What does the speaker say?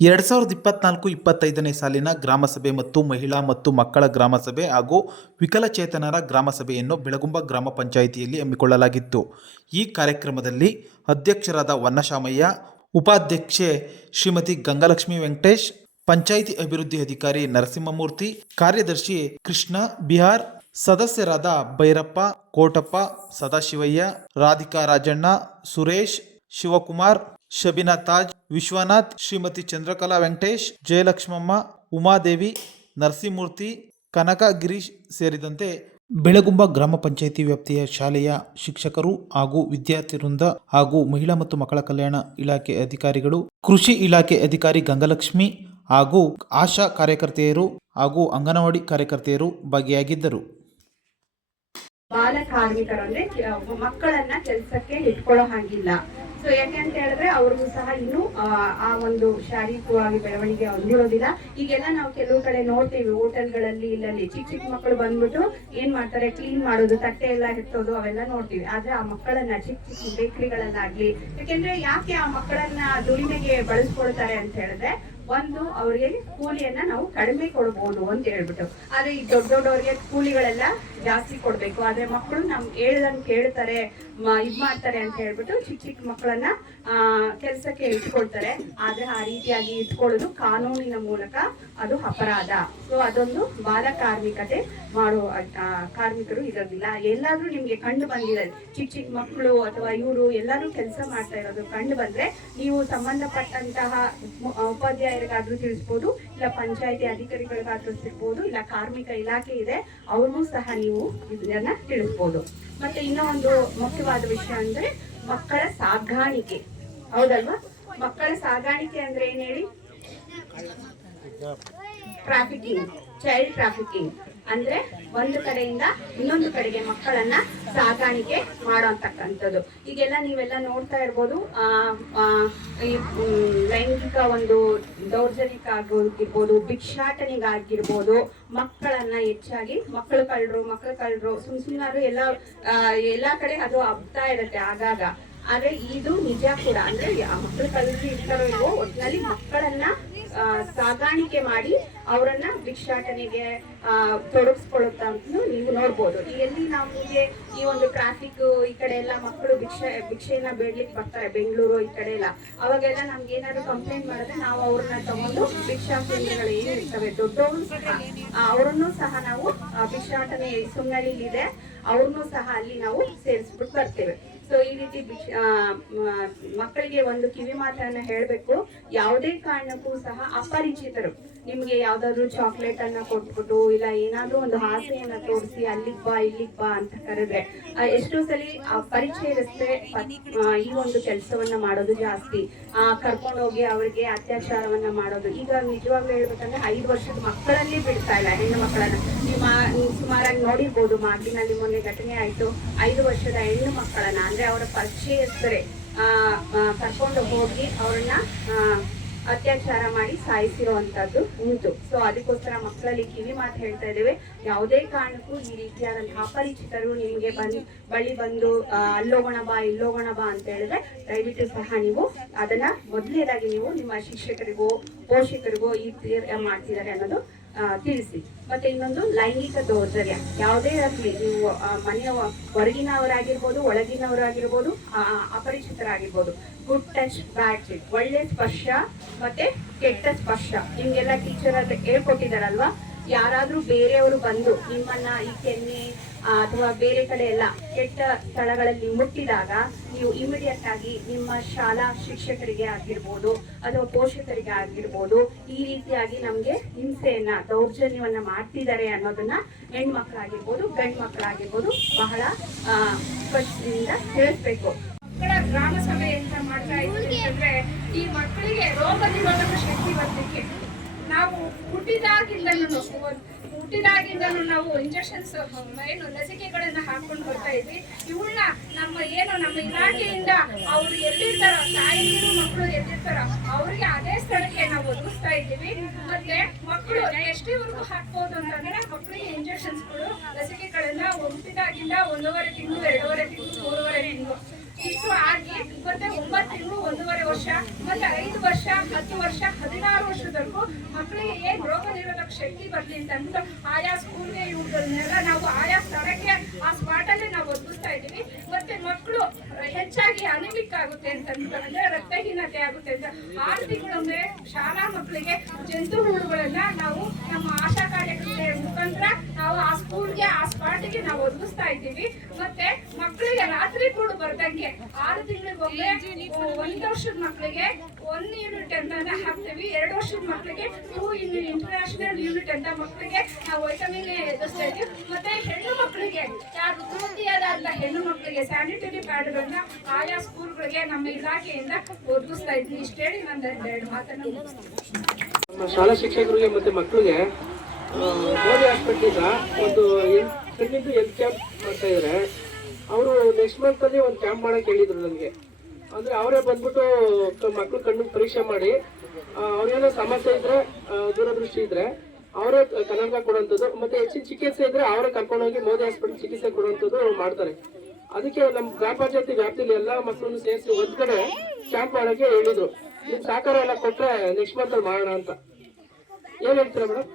2024-25ನೇ ಸಾಲಿನ ಗ್ರಾಮಸಭೆ ಮತ್ತು ಮಹಿಳಾ ಮತ್ತು ಮಕ್ಕಳ ಗ್ರಾಮಸಭೆ ಹಾಗೂ ವಿಕಲಚೇತನರ ಗ್ರಾಮಸಭೆಯನ್ನು ಬೆಳಗುಂಬ ಗ್ರಾಮ ಪಂಚಾಯಿತಿಯಲ್ಲಿ ಹಮ್ಮಿಕೊಳ್ಳಲಾಗಿತ್ತು. ಈ ಕಾರ್ಯಕ್ರಮದಲ್ಲಿ ಅಧ್ಯಕ್ಷರಾದ ವನ್ನಶಾಮಯ್ಯ, ಉಪಾಧ್ಯಕ್ಷೆ ಶ್ರೀಮತಿ ಗಂಗಲಕ್ಷ್ಮಿ ವೆಂಕಟೇಶ್, ಪಂಚಾಯಿತಿ ಅಭಿವೃದ್ಧಿ ಅಧಿಕಾರಿ ನರಸಿಂಹಮೂರ್ತಿ, ಕಾರ್ಯದರ್ಶಿ ಕೃಷ್ಣ ಬಿಹಾರ್, ಸದಸ್ಯರಾದ ಭೈರಪ್ಪ, ಕೋಟಪ್ಪ, ಸದಾಶಿವಯ್ಯ, ರಾಧಿಕಾ ರಾಜಣ್ಣ, ಸುರೇಶ್, ಶಿವಕುಮಾರ್, ಶಬಿನಾ ತಾಜ್, ವಿಶ್ವನಾಥ್, ಶ್ರೀಮತಿ ಚಂದ್ರಕಲಾ ವೆಂಕಟೇಶ್, ಜಯಲಕ್ಷ್ಮಮ್ಮ, ಉಮಾದೇವಿ, ನರಸಿಂಹಮೂರ್ತಿ, ಕನಕ ಗಿರೀಶ್ ಸೇರಿದಂತೆ ಬೆಳಗುಂಬ ಗ್ರಾಮ ಪಂಚಾಯಿತಿ ವ್ಯಾಪ್ತಿಯ ಶಾಲೆಯ ಶಿಕ್ಷಕರು ಹಾಗೂ ವಿದ್ಯಾರ್ಥಿ ವೃಂದ ಹಾಗೂ ಮಹಿಳಾ ಮತ್ತು ಮಕ್ಕಳ ಕಲ್ಯಾಣ ಇಲಾಖೆ ಅಧಿಕಾರಿಗಳು, ಕೃಷಿ ಇಲಾಖೆ ಅಧಿಕಾರಿ ಗಂಗಲಕ್ಷ್ಮಿ ಹಾಗೂ ಆಶಾ ಕಾರ್ಯಕರ್ತೆಯರು ಹಾಗೂ ಅಂಗನವಾಡಿ ಕಾರ್ಯಕರ್ತೆಯರು ಭಾಗಿಯಾಗಿದ್ದರು. ಬಾಲ ಕಾರ್ಮಿಕರು ಅಂದ್ರೆ ಮಕ್ಕಳನ್ನ ಕೆಲಸಕ್ಕೆ ಇಟ್ಕೊಳ್ಳೋ ಹಾಗಿಲ್ಲ. ಸೊ ಯಾಕೆ ಅಂತ ಹೇಳಿದ್ರೆ ಅವ್ರಿಗೂ ಸಹ ಇನ್ನು ಆ ಒಂದು ಶಾರೀರಿಕವಾಗಿ ಬೆಳವಣಿಗೆ ಹೊಂದಿರೋದಿಲ್ಲ. ಈಗೆಲ್ಲ ನಾವು ಕೆಲವು ಕಡೆ ನೋಡ್ತೀವಿ, ಹೋಟೆಲ್ಗಳಲ್ಲಿ ಇಲ್ಲಲ್ಲಿ ಚಿಕ್ಕ ಚಿಕ್ಕ ಮಕ್ಕಳು ಬಂದ್ಬಿಟ್ಟು ಏನ್ ಮಾಡ್ತಾರೆ, ಕ್ಲೀನ್ ಮಾಡೋದು, ತಟ್ಟೆ ಎಲ್ಲ ಎತ್ತೋದು ಅವೆಲ್ಲ ನೋಡ್ತೀವಿ. ಆದ್ರೆ ಆ ಮಕ್ಕಳನ್ನ ಚಿಕ್ಕ ಚಿಕ್ಕ ಬೇಕರಿಗಳನ್ನಾಗ್ಲಿ, ಯಾಕೆಂದ್ರೆ ಯಾಕೆ ಆ ಮಕ್ಕಳನ್ನ ದುಡಿಮೆಗೆ ಬಳಸ್ಕೊಳ್ತಾರೆ ಅಂತ ಹೇಳಿದ್ರೆ, ಒಂದು ಅವರಿಗೆ ಕೂಲಿಯನ್ನ ನಾವು ಕಡಿಮೆ ಕೊಡ್ಬೋದು ಅಂತ ಹೇಳ್ಬಿಟ್ಟು. ಆದ್ರೆ ಈ ದೊಡ್ಡವ್ರಿಗೆ ಕೂಲಿಗಳೆಲ್ಲ ಜಾಸ್ತಿ ಕೊಡ್ಬೇಕು. ಆದ್ರೆ ಮಕ್ಕಳು ನಮ್ ಹೇಳ್ದಂಗೆ ಕೇಳ್ತಾರೆ, ಇದ್ ಮಾಡ್ತಾರೆ ಅಂತ ಹೇಳ್ಬಿಟ್ಟು ಚಿಕ್ಕ ಚಿಕ್ಕ ಮಕ್ಕಳನ್ನ ಕೆಲ್ಸಕ್ಕೆ ಇಟ್ಕೊಳ್ತಾರೆ. ಆದ್ರೆ ಆ ರೀತಿಯಾಗಿ ಇಟ್ಕೊಳ್ಳೋದು ಕಾನೂನಿನ ಮೂಲಕ ಅದು ಅಪರಾಧ. ಸೊ ಅದೊಂದು ಬಾಲ ಕಾರ್ಮಿಕತೆ ಮಾಡುವ ಕಾರ್ಮಿಕರು ಇರೋದಿಲ್ಲ. ಎಲ್ಲಾದ್ರೂ ನಿಮ್ಗೆ ಕಂಡು ಬಂದಿದೆ ಚಿಕ್ಕ ಚಿಕ್ಕ ಮಕ್ಕಳು ಅಥವಾ ಇವರು ಎಲ್ಲರೂ ಕೆಲಸ ಮಾಡ್ತಾ ಇರೋದು ಕಂಡು ಬಂದ್ರೆ, ನೀವು ಸಂಬಂಧಪಟ್ಟಂತಹ ಉಪಾಧ್ಯಾಯರಿಗಾದ್ರೂ ತಿಳಿಸ್ಬೋದು, ಇಲ್ಲ ಪಂಚಾಯತಿ ಅಧಿಕಾರಿಗಳಿಗಾದ್ರೂ ತಿಳಿಸ್ಬೋದು, ಇಲ್ಲ ಕಾರ್ಮಿಕ ಇಲಾಖೆ ಇದೆ ಅವ್ರಿಗೂ ಸಹ ನೀವು ಇದನ್ನ ತಿಳಿಸ್ಬೋದು. ಮತ್ತೆ ಇನ್ನೂ ಒಂದು ಮುಖ್ಯವಾದ ವಿಷಯ ಅಂದ್ರೆ ಮಕ್ಕಳ ಸಾಗಾಣಿಕೆ. ಹೌದಲ್ವಾ? ಮಕ್ಕಳ ಸಾಗಾಣಿಕೆ ಅಂದ್ರೆ ಏನ್ ಹೇಳಿ? ಟ್ರಾಫಿಕಿಂಗ್, ಚೈಲ್ಡ್ ಟ್ರಾಫಿಕಿಂಗ್ ಅಂದ್ರೆ ಒಂದು ಕಡೆಯಿಂದ ಇನ್ನೊಂದು ಕಡೆಗೆ ಮಕ್ಕಳನ್ನ ಸಾಗಾಣಿಕೆ ಮಾಡೋಂತಕ್ಕಂಥದ್ದು. ಈಗೆಲ್ಲ ನೀವೆಲ್ಲ ನೋಡ್ತಾ ಇರ್ಬೋದು, ಲೈಂಗಿಕ ಒಂದು ದೌರ್ಜನ್ಯಕ್ಕಾಗಿರ್ಬೋದು, ಭಿಕ್ಷಾಟನೆಗಾಗಿರ್ಬೋದು, ಮಕ್ಕಳನ್ನ ಹೆಚ್ಚಾಗಿ ಮಕ್ಕಳು ಕಳ್ಳರು ಸುಮ್ನಾರು ಎಲ್ಲಾ ಕಡೆ ಅದು ಹಬ್ತಾ ಇರುತ್ತೆ ಆಗಾಗ. ಆದ್ರೆ ಇದು ನಿಜ ಕೂಡ. ಅಂದ್ರೆ ಮಕ್ಕಳು ಕಳ್ಳರು ಇರ್ತಾರೋ ಇಲ್ವೋ, ಒಟ್ಟಿನಲ್ಲಿ ಮಕ್ಕಳನ್ನ ಸಾಗಾಣಿಕೆ ಮಾಡಿ ಅವರನ್ನ ಭಿಕ್ಷಾಟನೆಗೆ ತೊಡಗಿಸ್ಕೊಳ್ಳುತ್ತಂತೂ ನೀವು ನೋಡ್ಬೋದು. ಎಲ್ಲಿ ನಮಗೆ ಈ ಒಂದು ಟ್ರಾಫಿಕ್ ಈ ಕಡೆ ಎಲ್ಲ ಮಕ್ಕಳು ಭಿಕ್ಷೆಯನ್ನ ಬೇಡ್ಲಿಕ್ಕೆ ಬರ್ತಾರೆ, ಬೆಂಗಳೂರು ಈ ಕಡೆ ಎಲ್ಲ, ಅವಾಗೆಲ್ಲ ನಮ್ಗೆ ಏನಾದ್ರು ಕಂಪ್ಲೇಂಟ್ ಮಾಡಿದ್ರೆ ನಾವು ಅವ್ರನ್ನ ತಗೊಂಡು ಭಿಕ್ಷಾ ಕೇಂದ್ರಗಳು ಏನಿರ್ತವೆ ದೊಡ್ಡವರು ಸಹ ಅವರನ್ನು ಸಹ ನಾವು ಭಿಕ್ಷಾಟನೆ ಸುಮ್ಮನಲ್ಲಿದೆ ಅವ್ರನ್ನೂ ಸಹ ಅಲ್ಲಿ ನಾವು ಸೇರಿಸ್ಬಿಟ್ಟು ಬರ್ತೇವೆ. ಸೊ ಈ ರೀತಿ ಮಕ್ಕಳಿಗೆ ಒಂದು ಕಿವಿ ಮಾತನ್ನ ಹೇಳ್ಬೇಕು, ಯಾವುದೇ ಕಾರಣಕ್ಕೂ ಸಹ ಅಪರಿಚಿತರು ನಿಮ್ಗೆ ಯಾವ್ದಾದ್ರು ಚಾಕ್ಲೇಟ್ ಅನ್ನ ಕೊಟ್ಬಿಟ್ಟು ಇಲ್ಲ ಏನಾದ್ರೂ ಒಂದು ಆಸೆಯನ್ನ ತೋರಿಸಿ ಅಲ್ಲಿಗ್ ಬಾ ಇಲ್ಲಿಗ್ ಬಾ ಅಂತ ಕರೆದ್ರೆ, ಎಷ್ಟೋ ಸಲಿ ಪರಿಚಯದಷ್ಟೇ ಈ ಒಂದು ಕೆಲಸವನ್ನ ಮಾಡೋದು ಜಾಸ್ತಿ. ಕರ್ಕೊಂಡೋಗಿ ಅವ್ರಿಗೆ ಅತ್ಯಾಚಾರವನ್ನ ಮಾಡೋದು. ಈಗ ನಿಜವಾಗ್ಲೂ ಹೇಳ್ಬೇಕಂದ್ರೆ 5 ವರ್ಷದ ಮಕ್ಕಳಲ್ಲಿ ಬಿಡ್ತಾ ಇಲ್ಲ, ಹೆಣ್ಣು ಮಕ್ಕಳನ್ನ. ನೀವು ಸುಮಾರಾಗಿ ನೋಡಿರ್ಬೋದು, ಮಾತಿನಲ್ಲಿ ಮೊನ್ನೆ ಘಟನೆ ಆಯ್ತು. 5 ವರ್ಷದ ಹೆಣ್ಣು ಮಕ್ಕಳನ್ನ ಅಂದ್ರೆ ಅವರ ಪರಿಚಯಸ್ಥರೇ ಕರ್ಕೊಂಡು ಹೋಗಿ ಅವ್ರನ್ನ ಅತ್ಯಾಚಾರ ಮಾಡಿ ಸಾಯಿಸಿರುವಂತದ್ದು ಉಂಟು. ಸೊ ಅದಕ್ಕೋಸ್ಕರ ಮಕ್ಕಳಲ್ಲಿ ಕಿವಿ ಮಾತು ಹೇಳ್ತಾ ಇದ್ದೇವೆ, ಯಾವುದೇ ಕಾರಣಕ್ಕೂ ಈ ರೀತಿಯಾದಂತಹ ಅಪರಿಚಿತರು ನಿಮ್ಗೆ ಬಳಿ ಬಂದು ಅಲ್ಲೋಗೋಣ ಬಾ ಇಲ್ಲೋಗೋಣ ಬಾ ಅಂತ ಹೇಳಿದ್ರೆ ದಯವಿಟ್ಟು ಸಹ ನೀವು ಅದನ್ನ ಮೊದಲನೇದಾಗಿ ನೀವು ನಿಮ್ಮ ಶಿಕ್ಷಕರಿಗೋ ಪೋಷಕರಿಗೋ ಈ ಮಾಡ್ತಿದ್ದಾರೆ ಅನ್ನೋದು ತಿಳಿಸಿ. ಮತ್ತೆ ಇನ್ನೊಂದು ಲೈಂಗಿಕ ದೌರ್ಜನ್ಯ ಯಾವುದೇ ಆಗಲಿ, ನೀವು ಮನೆಯ ಹೊರಗಿನವರಾಗಿರ್ಬೋದು, ಒಳಗಿನವರಾಗಿರ್ಬೋದು, ಅಪರಿಚಿತರಾಗಿರ್ಬೋದು, ಗುಡ್ ಟಚ್ ಬ್ಯಾಡ್ ಟಚ್, ಒಳ್ಳೆ ಸ್ಪರ್ಶ ಮತ್ತೆ ಕೆಟ್ಟ ಸ್ಪರ್ಶ ನಿಮ್ಗೆಲ್ಲ ಟೀಚರ್ ಅಂತ ಹೇಳ್ಕೊಟ್ಟಿದಾರಲ್ವಾ. ಯಾರಾದ್ರೂ ಬೇರೆಯವರು ಬಂದು ನಿಮ್ಮನ್ನ ಈ ಕೆನ್ನೆ ಅಥವಾ ಬೇರೆ ಕಡೆ ಎಲ್ಲ ಕೆಟ್ಟ ಸ್ಥಳಗಳಲ್ಲಿ ಮುಟ್ಟಿದಾಗ ನೀವು ಇಮಿಡಿಯೇಟ್ ಆಗಿ ನಿಮ್ಮ ಶಾಲಾ ಶಿಕ್ಷಕರಿಗೆ ಆಗಿರ್ಬೋದು ಅಥವಾ ಪೋಷಕರಿಗೆ ಆಗಿರ್ಬೋದು ಈ ರೀತಿಯಾಗಿ ನಮ್ಗೆ ಹಿಂಸೆಯನ್ನ ದೌರ್ಜನ್ಯವನ್ನ ಮಾಡ್ತಿದ್ದಾರೆ ಅನ್ನೋದನ್ನ ಹೆಣ್ಮಕ್ಳಾಗಿರ್ಬೋದು ಗಂಡ್ ಮಕ್ಕಳಾಗಿರ್ಬೋದು ಬಹಳ ಸ್ಪಷ್ಟದಿಂದ ತಿಳಿಸ್ಬೇಕು. ಮಕ್ಕಳ ಗ್ರಾಮ ಸಭೆ ಅಂತ ಮಾಡ್ತಾ ಇದ್ದೀವಿ ಅಂದ್ರೆ ಈ ಮಕ್ಕಳಿಗೆ ರೋಗ ನಿರೋಧಕ ಶಕ್ತಿ ಬರಲಿಕ್ಕೆ ನಾವು ಹುಟ್ಟಿದಾಗಿಂದಲೂ ನಾವು ಇಂಜೆಕ್ಷನ್ಸ್ ಏನು ಲಸಿಕೆಗಳನ್ನ ಹಾಕೊಂಡು ಬರ್ತಾ ಇದ್ವಿ. ಇವನ್ನ ನಮ್ಮ ಇಲಾಖೆಯಿಂದ ಅವ್ರು ಎಲ್ಲಿರ್ತಾರೋ, ತಾಯಿಯರು ಮಕ್ಕಳು ಎಲ್ಲಿರ್ತಾರೋ ಅವ್ರಿಗೆ ಅದೇ ಸ್ಥಳಕ್ಕೆ ನಾವು ಒದಗಿಸ್ತಾ ಇದ್ದೀವಿ. ಮತ್ತೆ ಮಕ್ಕಳು ಎಷ್ಟೇವರೆಗೂ ಹಾಕ್ಬೋದು ಅಂತಂದ್ರೆ ಮಕ್ಕಳಿಗೆ ಇಂಜೆಕ್ಷನ್ಸ್ಗಳು ಲಸಿಕೆಗಳನ್ನ ಹುಟ್ಟಿದಾಗಿಂದ 1.5 ತಿಂಗಳು 2.5 ತಿಂಗಳು 3.5 ತಿಂಗಳು ಇಷ್ಟು ಆಗಿ ಮತ್ತೆ 9 ತಿಂಗಳು 1.5 ವರ್ಷ ಮತ್ತೆ 5 ವರ್ಷ 10 ವರ್ಷ 16 ವರ್ಷದವರೆಗೂ ಮಕ್ಕಳಿಗೆ ಏನ್ ರೋಗ ನಿರೋಧಕ ಶಕ್ತಿ ಬರ್ಲಿ ಅಂತ ಅಂದ್ಬಿಟ್ಟು ಆಯಾ ಸ್ಕೂಲ್ಗೆ ಇವುಗಳನ್ನೆಲ್ಲ ನಾವು ಆಯಾ ಸ್ಥಳಕ್ಕೆ ಆ ಸ್ಪಾಟ್ ಅಲ್ಲಿ ನಾವು ಒದಗಿಸ್ತಾ ಇದೀವಿ. ಮತ್ತೆ ಮಕ್ಕಳು ಹೆಚ್ಚಾಗಿ ಅನಿಮಿಕ್ ಆಗುತ್ತೆ ಅಂತ ಅಂದ್ರೆ ರಕ್ತಹೀನತೆ ಆಗುತ್ತೆ ಅಂತ 6 ತಿಂಗಳೊಮ್ಮೆ ಶಾಲಾ ಮಕ್ಕಳಿಗೆ ಜಂತು ಹುಳುಗಳನ್ನ ನಾವು ನಮ್ಮ ಆಶಾ ಕಾರ್ಯಕರ್ತೆಯ ಮುಖಾಂತರ ನಾವು ಆ ಸ್ಕೂಲ್ಗೆ ಆ ಸ್ಪಾಟಿಗೆ ನಾವು ಒದಗಿಸ್ತಾ ಇದ್ದೀವಿ. ಮತ್ತೆ ಮಕ್ಕಳಿಗೆ ರಾತ್ರಿ ಕೂಡ ಬರ್ದಂಗೆ 6 ತಿಂಗಳಿಗೊಮ್ಮೆ 1 ವರ್ಷದ ಮಕ್ಕಳಿಗೆ 1 ಯೂನಿಟ್ ಅಂತ ಹಾಕ್ತೀವಿ. 2 ವರ್ಷದ ಮಕ್ಕಳಿಗೆ 2 ಇಂಟರ್ನ್ಯಾಷನಲ್ ಯೂನಿಟ್ ಅಂತ ಮಕ್ಕಳಿಗೆ ನಾವು ವೈಟಮಿನ್ ಎದುರಿಸ್ತಾ ಇದ್ದೀವಿ. ಮತ್ತೆ ಹೆಣ್ಣು ಮಕ್ಕಳಿಗೆ ಯಾರು ಋತುಮತಿಯಾದ ಹೆಣ್ಣು ಮಕ್ಕಳಿಗೆ ಸ್ಯಾನಿಟರಿ ಪ್ಯಾಡ್ಗಳನ್ನ ಆಯಾ ಸ್ಕೂಲ್ಗಳಿಗೆ ನಮ್ಮ ಇಲಾಖೆಯಿಂದ ಒದಗಿಸ್ತಾ ಇದ್ವಿ. ಇಷ್ಟು ಹೇಳಿ ನಾನು 2 ಮಾತನ್ನ ಮುಗಿಸ್ತೀನಿ. ನಮ್ಮ ಶಾಲಾ ಶಿಕ್ಷಕರಿಗೆ ಮತ್ತೆ ಮಕ್ಕಳಿಗೆ ಮೋದಿ ಹಾಸ್ಪಿಟ್ಲಿಂದ ಒಂದು ಕಣ್ಣಿಂದು ಹೆಲ್ತ್ ಕ್ಯಾಂಪ್ ಮಾಡ್ತಾ ಇದ್ದಾರೆ. ಅವರು ನೆಕ್ಸ್ಟ್ ಮಂತ್ ಅಲ್ಲಿ ಒಂದು ಕ್ಯಾಂಪ್ ಮಾಡಕ್ಕೆ ಹೇಳಿದ್ರು ನನಗೆ. ಅಂದ್ರೆ ಅವರೇ ಬಂದ್ಬಿಟ್ಟು ಮಕ್ಕಳು ಕಣ್ಣು ಪರೀಕ್ಷೆ ಮಾಡಿ ಅವ್ರಿಗೇನೋ ಸಮಸ್ಯೆ ಇದ್ರೆ ದೂರದೃಷ್ಟಿ ಇದ್ರೆ ಅವರೇ ಕನ್ನಡಕ ಕೊಡುವಂಥದ್ದು, ಮತ್ತೆ ಹೆಚ್ಚಿನ ಚಿಕಿತ್ಸೆ ಇದ್ರೆ ಅವರೇ ಕರ್ಕೊಂಡೋಗಿ ಮೋದಿ ಹಾಸ್ಪಿಟಲ್ ಚಿಕಿತ್ಸೆ ಕೊಡುವಂಥದ್ದು ಮಾಡ್ತಾರೆ. ಅದಕ್ಕೆ ನಮ್ಮ ಗ್ರಾಮ ಪಂಚಾಯತಿ ವ್ಯಾಪ್ತಿಯಲ್ಲಿ ಎಲ್ಲಾ ಮಕ್ಕಳನ್ನು ಸೇರಿಸಿ ಒಂದ್ ಕಡೆ ಕ್ಯಾಂಪ್ ಮಾಡಕ್ಕೆ ಹೇಳಿದ್ರು. ನಿಮ್ ಸಹಕಾರ ಎಲ್ಲ ಕೊಟ್ರೆ ನೆಕ್ಸ್ಟ್ ಮಂತ್ ಅಲ್ಲಿ ಮಾಡೋಣ ಅಂತ. ಏನ್ ಹೇಳ್ತೀರಾ ಮೇಡಮ್?